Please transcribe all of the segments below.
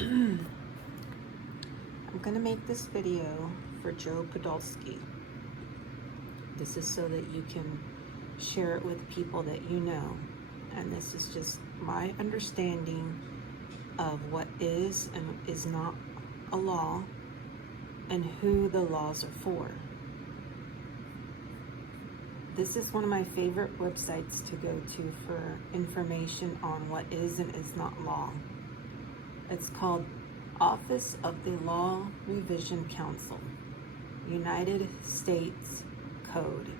I'm going to make this video for Joe Podolsky. This is so that you can share it with people that you know. And this is just my understanding of what is and is not a law and who the laws are for. This is one of my favorite websites to go to for information on what is and is not law. It's called Office of the Law Revision Council, United States Code,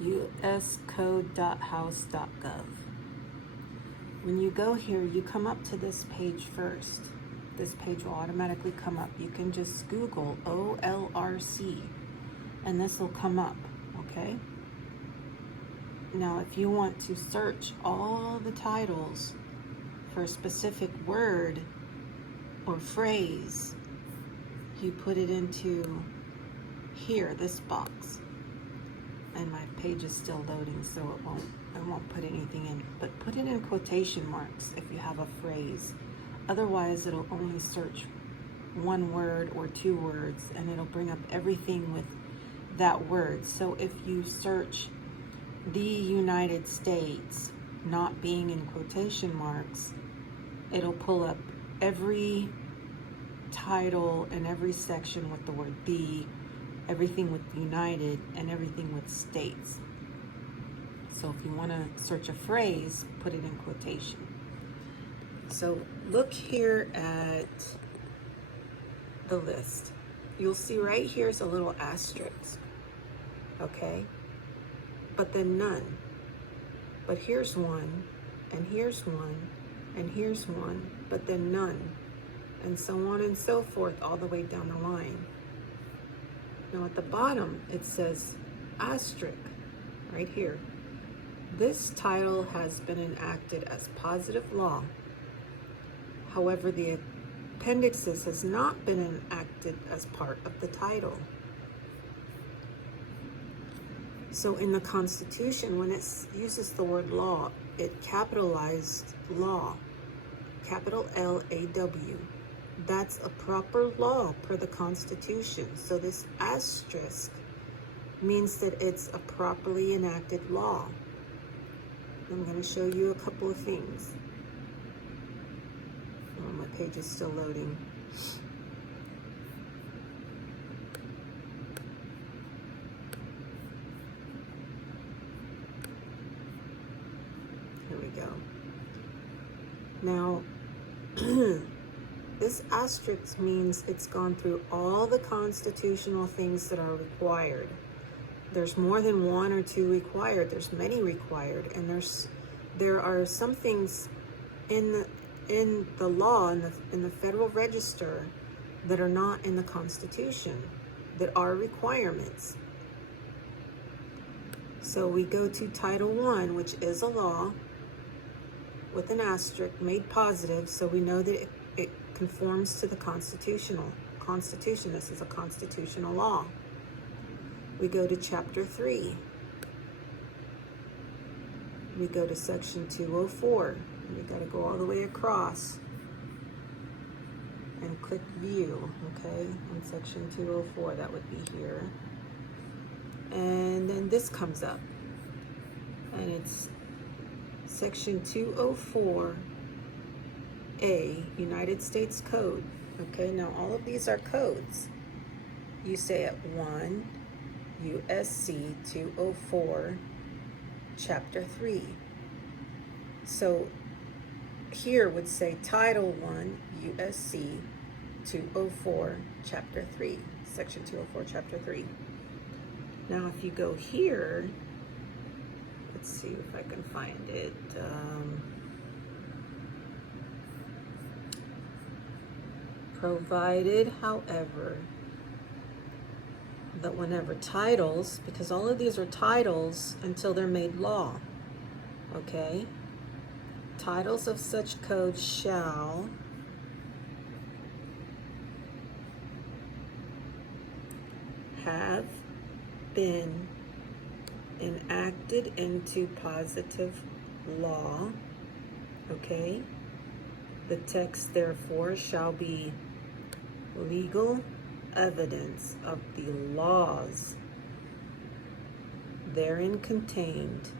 uscode.house.gov. When you go here, you come up to this page first. This page will automatically come up. You can just Google OLRC and this will come up, okay? Now, if you want to search all the titles for a specific word or phrase, you put it into here, this box. And my page is still loading, so I won't put anything in. But put it in quotation marks if you have a phrase. Otherwise, it'll only search one word or two words, and it'll bring up everything with that word. So if you search the United States, not being in quotation marks, it'll pull up every title and every section with the word the, everything with United, and everything with states. So if you want to search a phrase, put it in quotation. So look here at the list. You'll see right here is a little asterisk, okay? But then none. But here's one, and here's one, and here's one, but then none. And so on and so forth all the way down the line. Now at the bottom, it says asterisk right here. This title has been enacted as positive law. However, the appendixes has not been enacted as part of the title. So in the Constitution, when it uses the word law, it capitalized law, capital L-A-W. That's a proper law per the Constitution. So this asterisk means that it's a properly enacted law. I'm going to show you a couple of things. Oh, my page is still loading. Here we go. Now, this asterisk means it's gone through all the constitutional things that are required. There's more than one or two required. There's many required, and there are some things in the law in the Federal Register that are not in the Constitution that are requirements. So we go to Title I, which is a law with an asterisk made positive, so we know that it conforms to the Constitution. This is a constitutional law. We go to Chapter 3. We go to Section 204. We got to go all the way across and click View, okay, on Section 204. That would be here. And then this comes up. And it's Section 204A, United States Code. Okay, now all of these are codes. You say at 1, USC 204, Chapter 3. So here would say Title 1, USC 204, Chapter 3, Section 204, Chapter 3. Now if you go here, let's see if I can find it. Provided, however, that whenever titles, because all of these are titles until they're made law, okay? Titles of such codes shall have been enacted into positive law Okay? The text, therefore, shall be legal evidence of the laws therein contained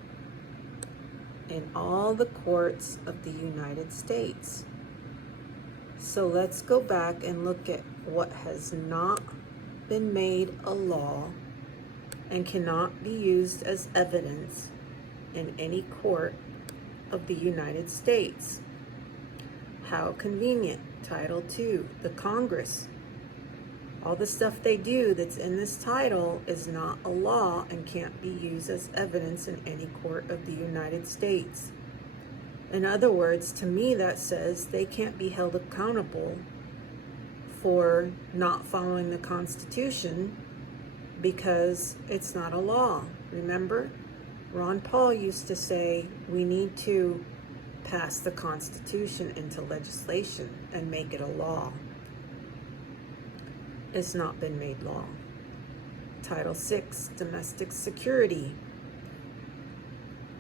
in all the courts of the United States. So let's go back and look at what has not been made a law and cannot be used as evidence in any court of the United States. How convenient. Title II, the Congress. All the stuff they do that's in this title is not a law and can't be used as evidence in any court of the United States. In other words, to me that says they can't be held accountable for not following the Constitution because it's not a law. Remember, Ron Paul used to say we need to pass the Constitution into legislation and make it a law. It's not been made law. Title VI, domestic security.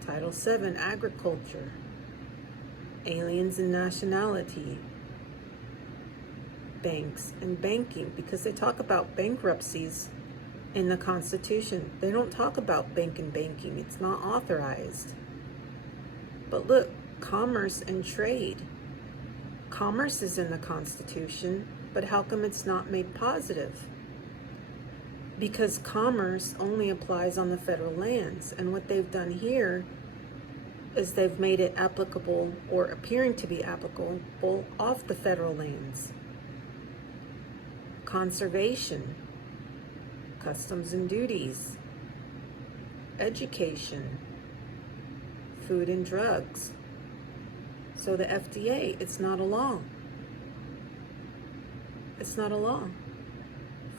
Title VII, agriculture. Aliens and nationality. Banks and banking, because they talk about bankruptcies in the Constitution. They don't talk about bank and banking. It's not authorized. But look, commerce and trade. Commerce is in the Constitution, but how come it's not made positive? Because commerce only applies on the federal lands, and what they've done here is they've made it applicable, or appearing to be applicable, off the federal lands. Conservation, customs and duties, education, food and drugs. So the FDA, it's not a law. It's not a law.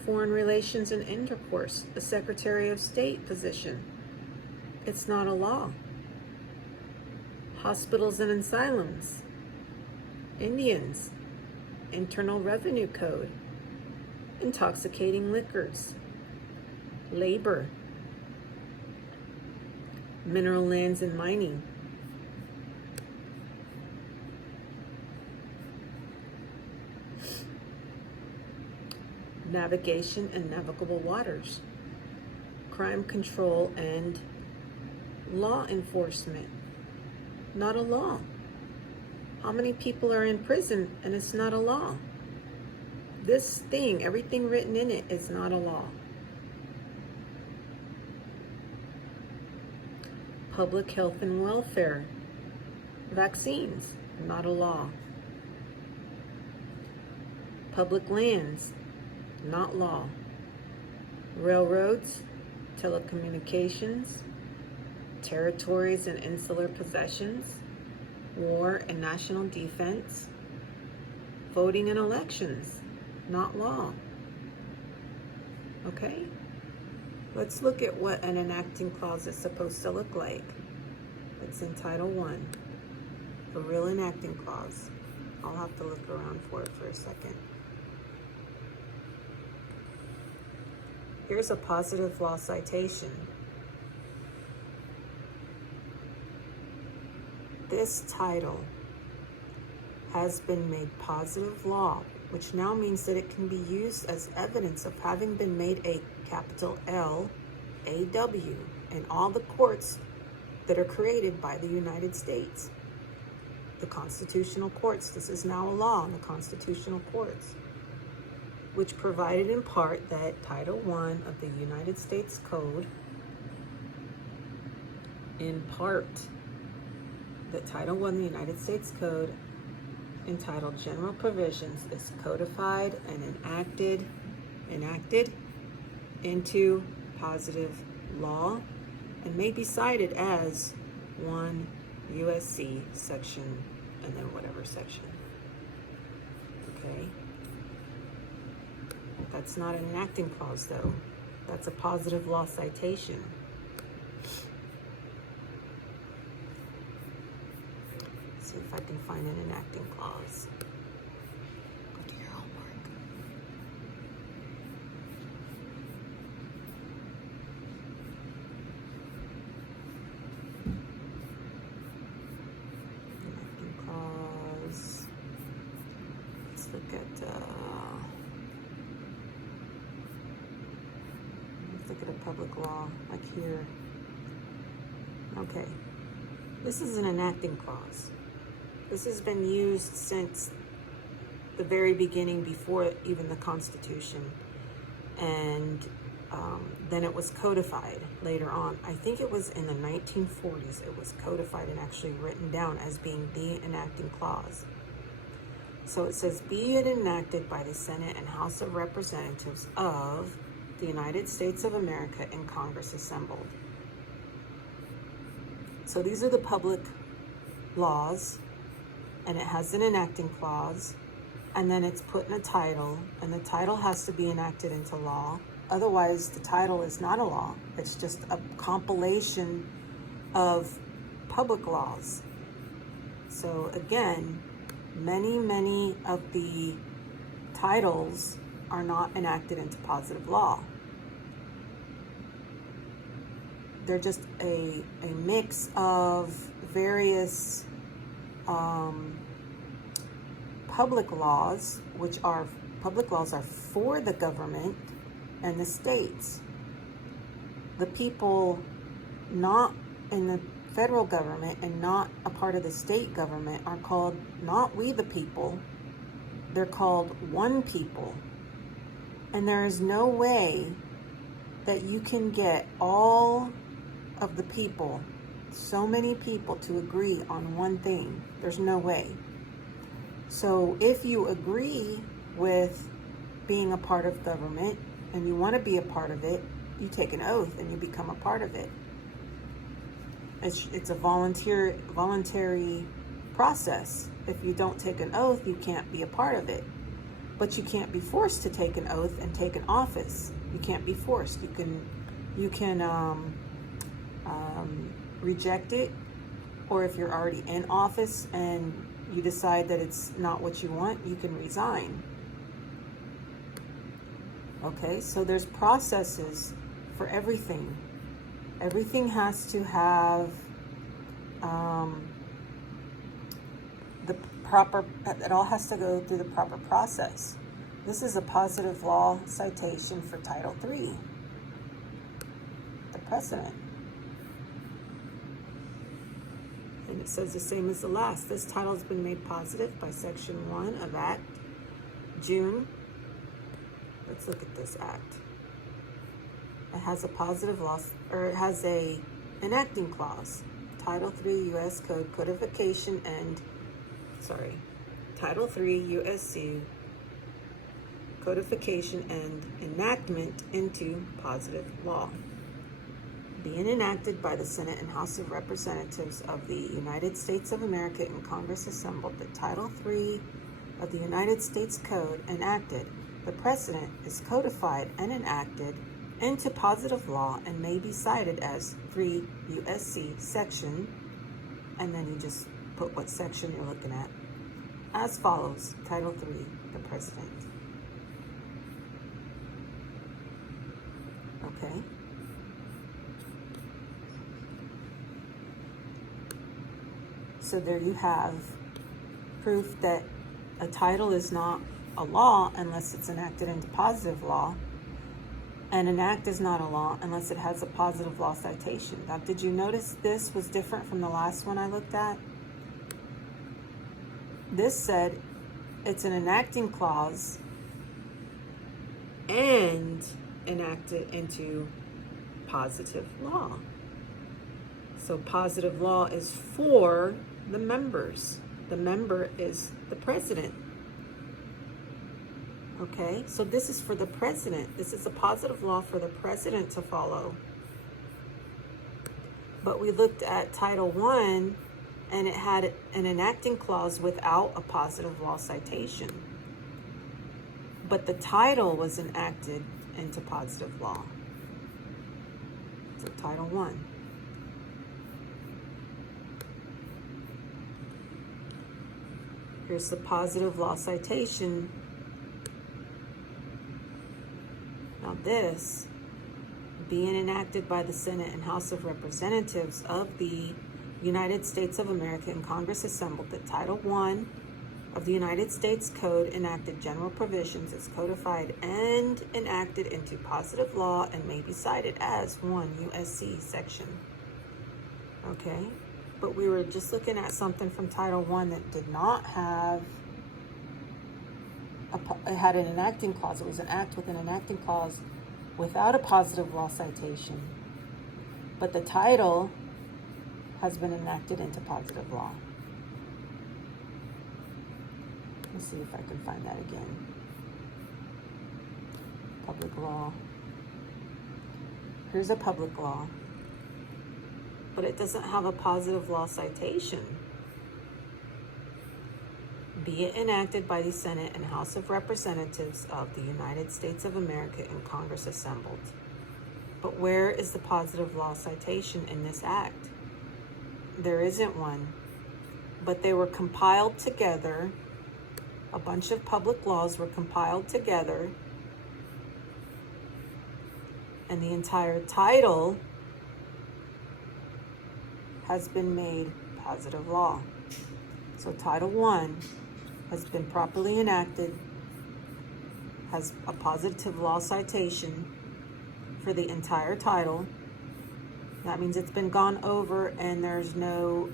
Foreign relations and intercourse, the Secretary of State position. It's not a law. Hospitals and asylums. Indians. Internal Revenue Code. Intoxicating liquors. Labor. Mineral lands and mining. Navigation and navigable waters. Crime control and law enforcement. Not a law. How many people are in prison and it's not a law? This thing, everything written in it is not a law. Public health and welfare. Vaccines, not a law. Public lands, not law. Railroads, telecommunications, territories and insular possessions, war and national defense, voting and elections, not law. Okay? Let's look at what an enacting clause is supposed to look like. It's in Title I, a real enacting clause. I'll have to look around for it for a second. Here's a positive law citation. This title has been made positive law, which now means that it can be used as evidence of having been made a capital L-A-W in all the courts that are created by the United States. The constitutional courts. This is now a law in the constitutional courts, which provided in part that Title I of the United States Code, in part, that Title I of the United States Code, entitled General Provisions, is codified and enacted into positive law and may be cited as 1 USC section and then whatever section. Okay? That's not an enacting clause, though. That's a positive law citation. See if I can find an enacting clause. Go do your homework. Enacting look at a public law, like here. Okay, this is an enacting clause. This has been used since the very beginning, before even the Constitution, and then it was codified later on. I think it was in the 1940s. It was codified and actually written down as being the enacting clause. So it says, be it enacted by the Senate and House of Representatives of the United States of America in Congress assembled. So these are the public laws, and it has an enacting clause, and then it's put in a title, and the title has to be enacted into law. Otherwise, the title is not a law. It's just a compilation of public laws. So again, many of the titles are not enacted into positive law. They're just a mix of various public laws, public laws are for the government and the states. The people not in the federal government and not a part of the state government are called not we the people, they're called one people. And there is no way that you can get all of the people, so many people, to agree on one thing. There's no way. So if you agree with being a part of government and you want to be a part of it, you take an oath and you become a part of it. It's a voluntary process. If you don't take an oath, you can't be a part of it. But you can't be forced to take an oath and take an office. You can't be forced. You can reject it, or if you're already in office and you decide that it's not what you want, you can resign. Okay, so there's processes for everything. Everything has to have the proper, it all has to go through the proper process. This is a positive law citation for Title III, the President. And it says the same as the last. This title has been made positive by Section 1 of Act June. Let's look at this act. It has a positive law, or it has a enacting clause. Title III U.S. Code Codification and, Title III USC Codification and enactment into positive law. Being enacted by the Senate and House of Representatives of the United States of America in Congress assembled, the Title III of the United States Code enacted. The precedent is codified and enacted into positive law and may be cited as 3 USC section, and then you just put what section you're looking at, as follows. Title III, the President. Okay. So there you have proof that a title is not a law unless it's enacted into positive law, and an act is not a law unless it has a positive law citation. Now, did you notice this was different from the last one I looked at? This said it's an enacting clause and enacted into positive law. So positive law is for the members. The member is the president. Okay, so this is for the president. This is a positive law for the president to follow. But we looked at Title I, and it had an enacting clause without a positive law citation. But the title was enacted into positive law. So Title I. Here's the positive law citation. Now this, being enacted by the Senate and House of Representatives of the United States of America in Congress assembled, that Title I of the United States Code enacted general provisions as codified and enacted into positive law and may be cited as 1 U.S.C. section. Okay, but we were just looking at something from Title I that did not have, it had an enacting clause. It was an act with an enacting clause without a positive law citation. But the title has been enacted into positive law. Let's see if I can find that again. Public law. Here's a public law. But it doesn't have a positive law citation. Be it enacted by the Senate and House of Representatives of the United States of America and Congress assembled. But where is the positive law citation in this act? There isn't one. But they were compiled together. A bunch of public laws were compiled together. And the entire title has been made positive law. So Title I has been properly enacted, has a positive law citation for the entire title. That means it's been gone over and there's no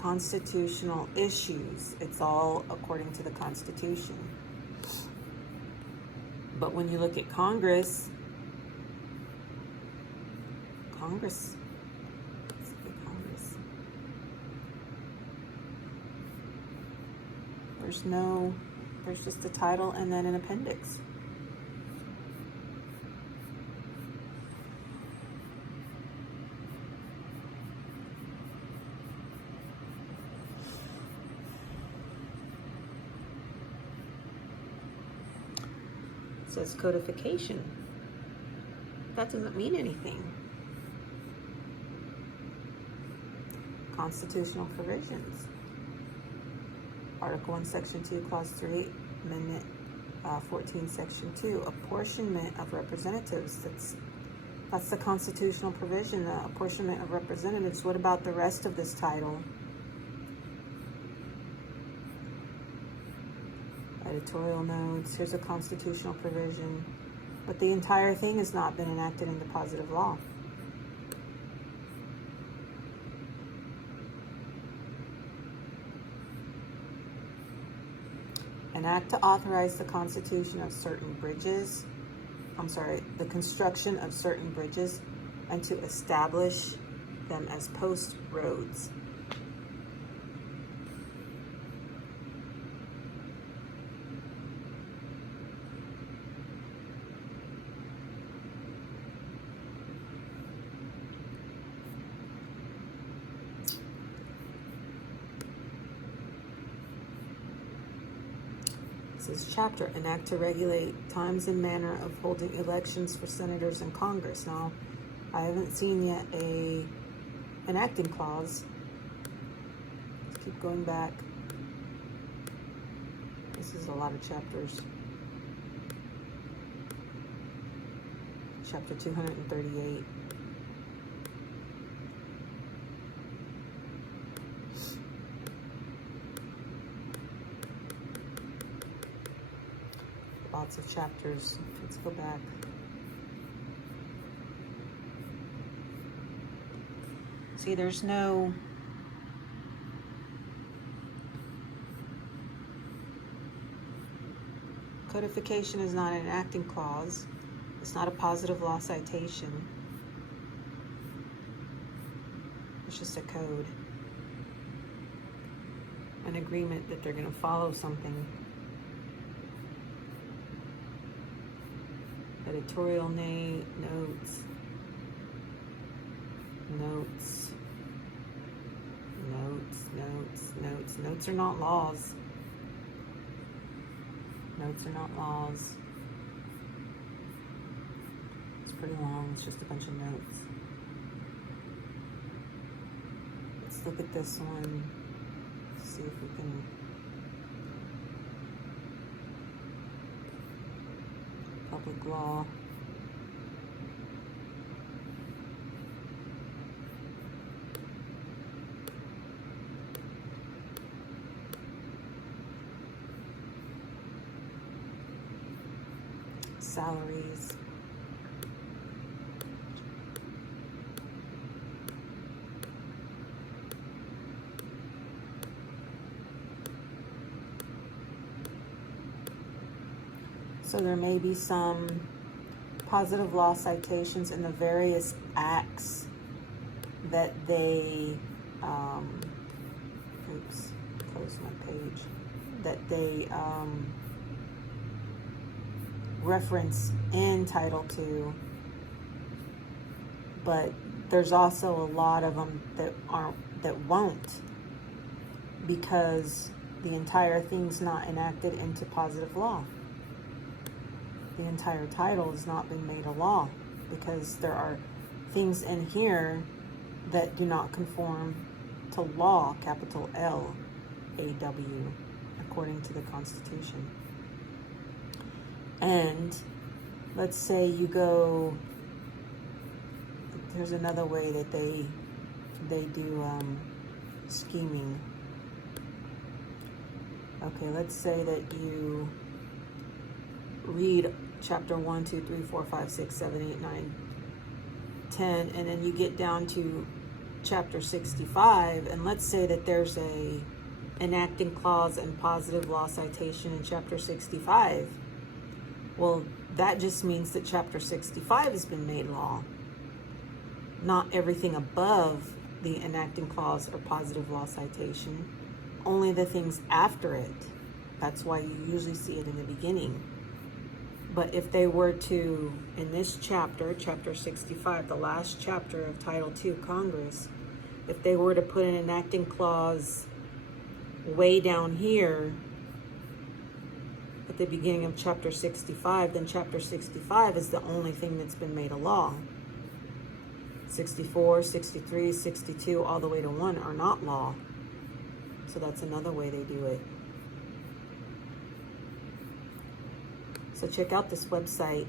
constitutional issues. It's all according to the Constitution. But when you look at Congress, there's just a title and then an appendix. It says codification. That doesn't mean anything. Constitutional provisions. Article 1, Section 2, Clause 3, Amendment 14, Section 2, apportionment of representatives. That's the constitutional provision, the apportionment of representatives. What about the rest of this title? Editorial notes. Here's a constitutional provision. But the entire thing has not been enacted into positive law. An act to authorize the construction of certain bridges, the construction of certain bridges, and to establish them as post roads. This chapter, an act to regulate times and manner of holding elections for senators and Congress. Now, I haven't seen yet a enacting clause. Let's keep going back. This is a lot of chapters. Chapter 238. Lots of chapters. Let's go back. See, there's no codification is not an enacting clause. It's not a positive law citation. It's just a code. An agreement that they're going to follow something. Editorial notes. Notes are not laws. Notes are not laws. It's pretty long. It's just a bunch of notes. Let's look at this one. See if we can. Public law. salaries. So there may be some positive law citations in the various acts that they, oops, close my page, that they reference in Title II, but there's also a lot of them that won't, because the entire thing's not enacted into positive law. The entire title has not been made a law, because there are things in here that do not conform to law, capital L-A-W, according to the Constitution. And let's say you go, there's another way that they do scheming. Okay, let's say that you read chapter 1, 2, 3, 4, 5, 6, 7, 8, 9, 10, and then you get down to chapter 65, and let's say that there's a enacting clause and positive law citation in chapter 65. Well, that just means that chapter 65 has been made law. Not everything above the enacting clause or positive law citation, only the things after it. That's why you usually see it in the beginning. But if they were to, in this chapter, chapter 65, the last chapter of Title II, Congress, if they were to put an enacting clause way down here at the beginning of chapter 65, then chapter 65 is the only thing that's been made a law. 64, 63, 62, all the way to 1 are not law. So that's another way they do it. So check out this website.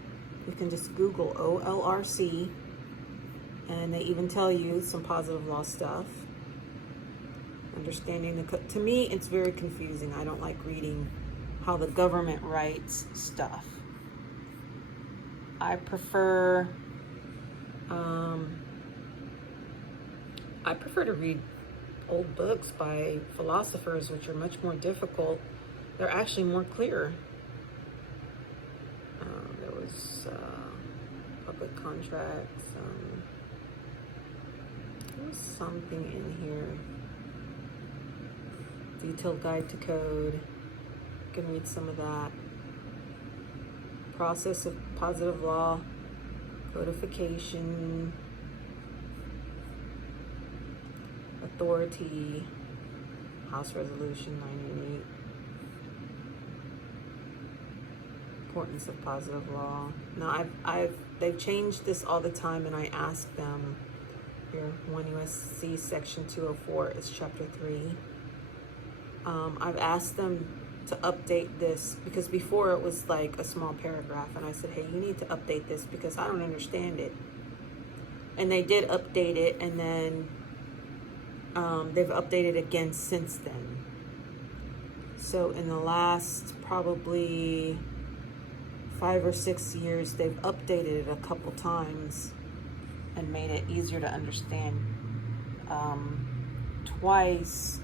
You can just Google OLRC, and they even tell you some positive law stuff. Understanding to me, it's very confusing. I don't like reading how the government writes stuff. I prefer to read old books by philosophers, which are much more difficult. They're actually more clear. There was public contracts. There was something in here. Detailed Guide to Code. You can read some of that. Process of Positive Law. Codification. Authority. House Resolution 988. Importance of positive law. Now they've changed this all the time, and I ask them here, 1 USC section 204 is chapter 3. I've asked them to update this, because before it was like a small paragraph, and I said, hey, you need to update this because I don't understand it. And they did update it, and then they've updated again since then. So in the last probably 5 or 6 years, they've updated it a couple times and made it easier to understand. Twice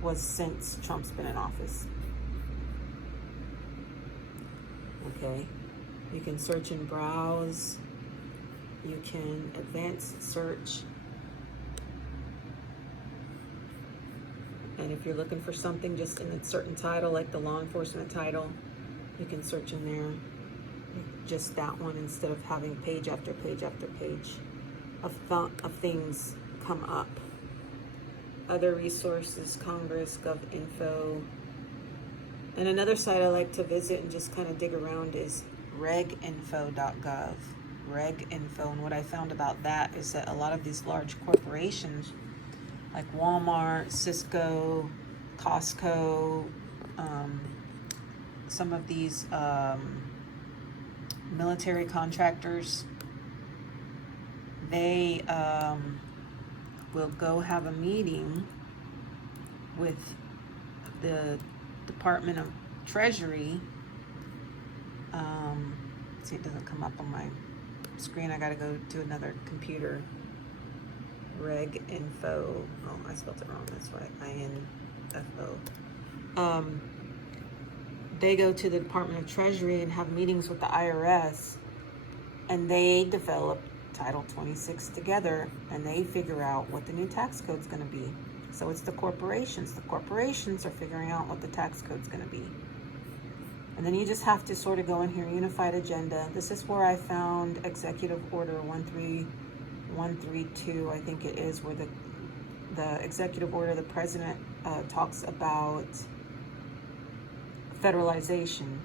was since Trump's been in office. Okay, you can search and browse. You can advanced search. And if you're looking for something just in a certain title, like the law enforcement title, you can search in there. Just that one, instead of having page after page after page of things come up. Other resources, Congress, GovInfo. And another site I like to visit and just kind of dig around is reginfo.gov. Reginfo. And what I found about that is that a lot of these large corporations, like Walmart, Cisco, Costco, some of these military contractors, they will go have a meeting with the Department of Treasury, See, it doesn't come up on my screen. I gotta go to another computer. Reg info. Oh, I spelled it wrong. That's right. INFO. They go to the Department of Treasury and have meetings with the IRS, and they develop Title 26 together, and they figure out what the new tax code's going to be. So it's the corporations. The corporations are figuring out what the tax code's going to be. And then you just have to sort of go in here, unified agenda. This is where I found Executive Order 13132, I think it is, where the Executive Order, the President talks about federalization.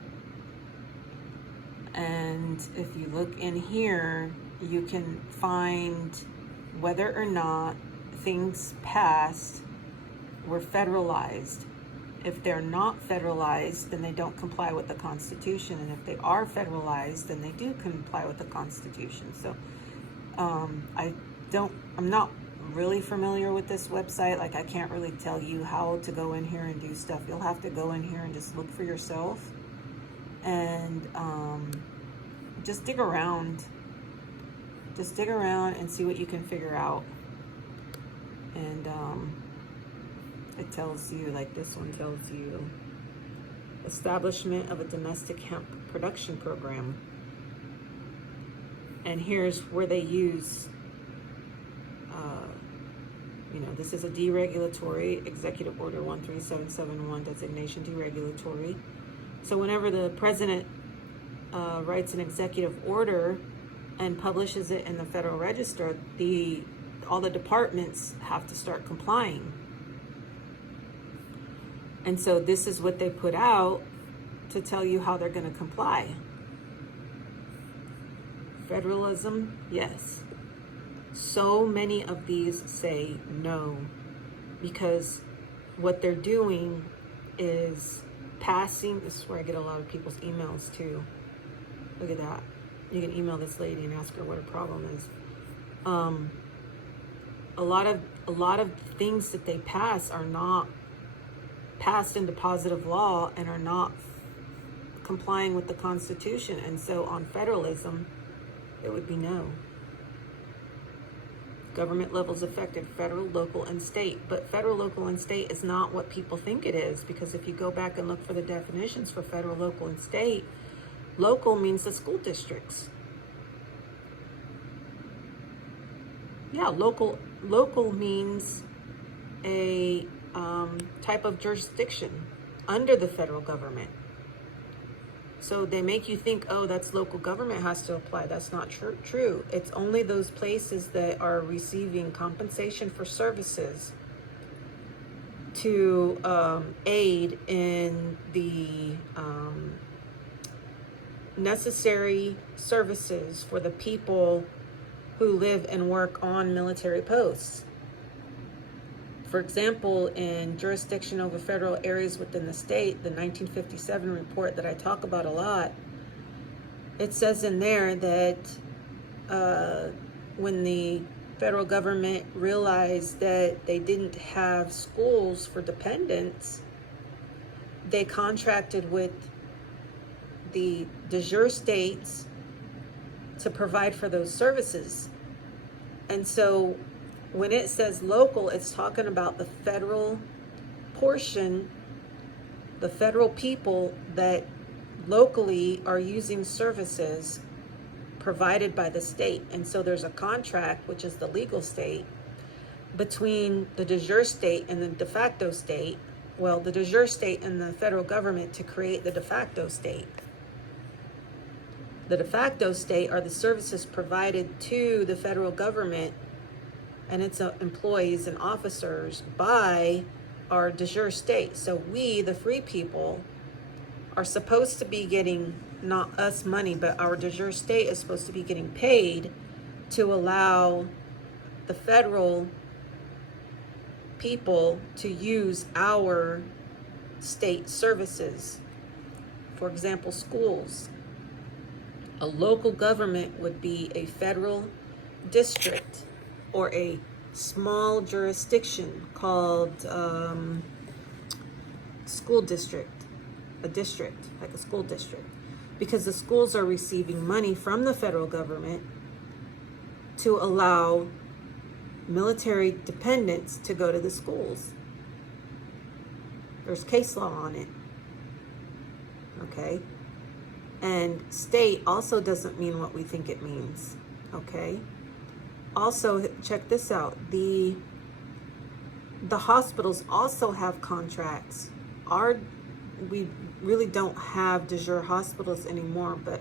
And if you look in here, you can find whether or not things passed were federalized. If they're not federalized, then they don't comply with the Constitution. And if they are federalized, then they do comply with the Constitution. So I'm not really familiar with this website. Like, I can't really tell you how to go in here and do stuff. You'll have to go in here and just look for yourself and just dig around. Just dig around and see what you can figure out. And it tells you, like this one tells you, establishment of a domestic hemp production program. And here's where they use, this is a deregulatory, Executive Order 13771, designation deregulatory. So whenever the president writes an executive order and publishes it in the Federal Register, all the departments have to start complying. And so this is what they put out to tell you how they're going to comply. Federalism, yes. So many of these say no, because what they're doing is passing. This is where I get a lot of people's emails too. Look at that. You can email this lady and ask her what her problem is. A lot of things that they pass are not passed into positive law and are not complying with the Constitution. And so on federalism, it would be no. Government levels affected, federal, local, and state. But federal, local, and state is not what people think it is, because if you go back and look for the definitions for federal, local, and state, local means the school districts. Yeah, local means a type of jurisdiction under the federal government. So they make you think, oh, that's local government has to apply. That's not true. It's only those places that are receiving compensation for services to aid in the necessary services for the people who live and work on military posts. For example, in jurisdiction over federal areas within the state, the 1957 report that I talk about a lot, it says in there that when the federal government realized that they didn't have schools for dependents, they contracted with the de jure states to provide for those services. And so when it says local, it's talking about the federal portion, the federal people that locally are using services provided by the state. And so there's a contract, which is the legal state, between the de jure state and the de facto state. Well, the de jure state and the federal government to create the de facto state. The de facto state are the services provided to the federal government and its employees and officers by our de jure state. So we, the free people, are supposed to be getting, not us money, but our de jure state is supposed to be getting paid to allow the federal people to use our state services. For example, schools. A local government would be a federal district or a small jurisdiction called school district, a district, like a school district. because the schools are receiving money from the federal government to allow military dependents to go to the schools. There's case law on it. Okay? And state also doesn't mean what we think it means. Okay? Also, check this out. The hospitals also have contracts. We really don't have de jure hospitals anymore, but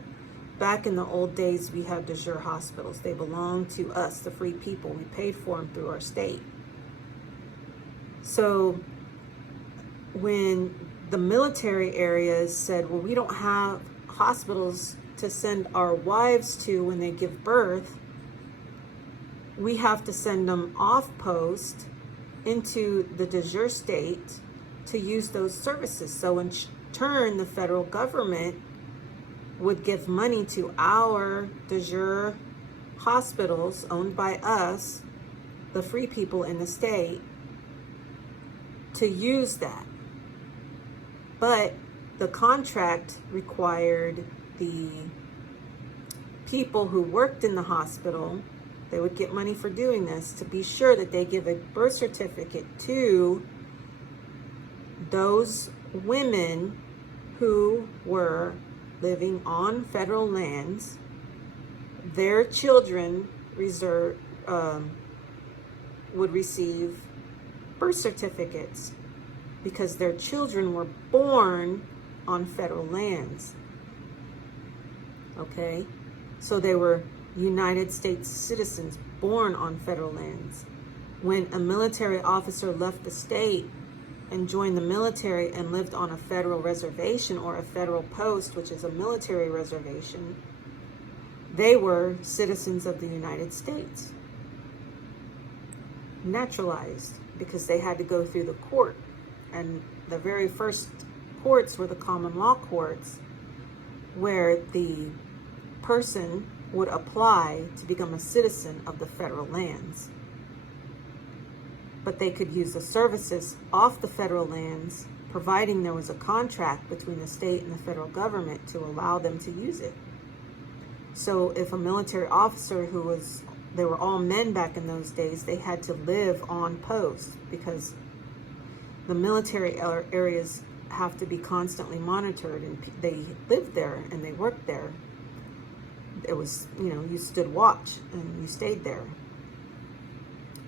back in the old days, we had de jure hospitals. They belonged to us, the free people. We paid for them through our state. So when the military areas said, well, we don't have hospitals to send our wives to when they give birth, we have to send them off post into the de jure state to use those services. So in turn, the federal government would give money to our de jure hospitals owned by us, the free people in the state, to use that. But the contract required the people who worked in the hospital, they would get money for doing this, to be sure that they give a birth certificate to those women who were living on federal lands. Their children would receive birth certificates because their children were born on federal lands. Okay? So they were United States citizens born on federal lands. When a military officer left the state and joined the military and lived on a federal reservation or a federal post, which is a military reservation, they were citizens of the United States. Naturalized, because they had to go through the court. And the very first courts were the common law courts, where the person would apply to become a citizen of the federal lands. But they could use the services off the federal lands, providing there was a contract between the state and the federal government to allow them to use it. So if a military officer they were all men back in those days, they had to live on post because the military areas have to be constantly monitored, and they lived there and they worked there. It was, you stood watch and you stayed there.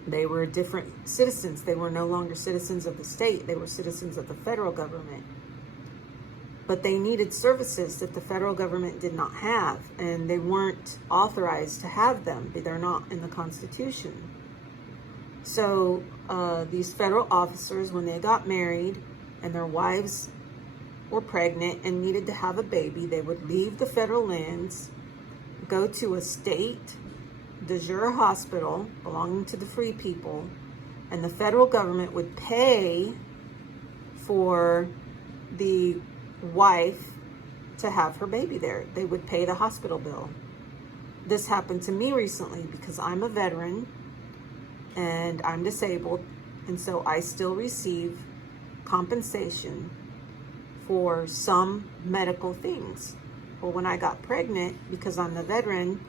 They were different citizens. They were no longer citizens of the state. They were citizens of the federal government. But they needed services that the federal government did not have, and they weren't authorized to have them. They're not in the Constitution. So these federal officers, when they got married and their wives were pregnant and needed to have a baby, they would leave the federal lands, go to a state de jure hospital belonging to the free people, and the federal government would pay for the wife to have her baby there. They would pay the hospital bill. This happened to me recently because I'm a veteran and I'm disabled, and so I still receive compensation for some medical things. Well, when I got pregnant, because I'm the veteran,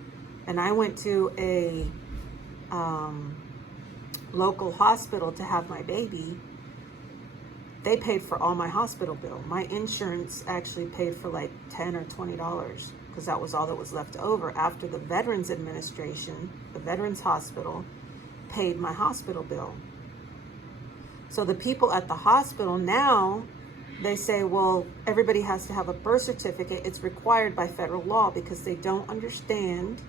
and I went to a local hospital to have my baby, they paid for all my hospital bill. My insurance actually paid for like $10 or $20 because that was all that was left over after the Veterans Administration, the Veterans Hospital, paid my hospital bill. So the people at the hospital now, they say, well, everybody has to have a birth certificate. It's required by federal law, because they don't understand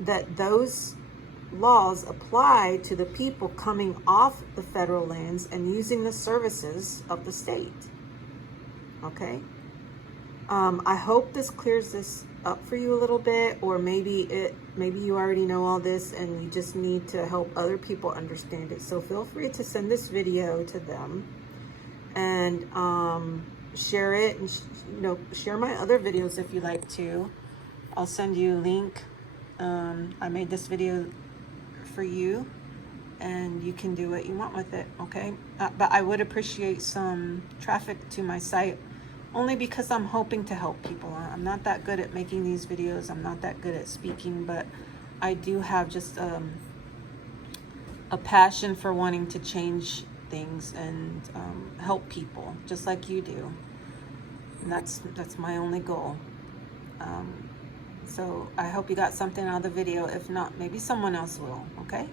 that those laws apply to the people coming off the federal lands and using the services of the state. Okay? I hope this clears this up for you a little bit, or maybe you already know all this and you just need to help other people understand it. So feel free to send this video to them and share it, and share my other videos if you like to. I'll send you a link. I made this video for you, and you can do what you want with it, okay? But I would appreciate some traffic to my site only because I'm hoping to help people. I'm not that good at making these videos. I'm not that good at speaking, but I do have just a passion for wanting to change things and help people, just like you do. And that's my only goal. So I hope you got something out of the video. If not, maybe someone else will, okay?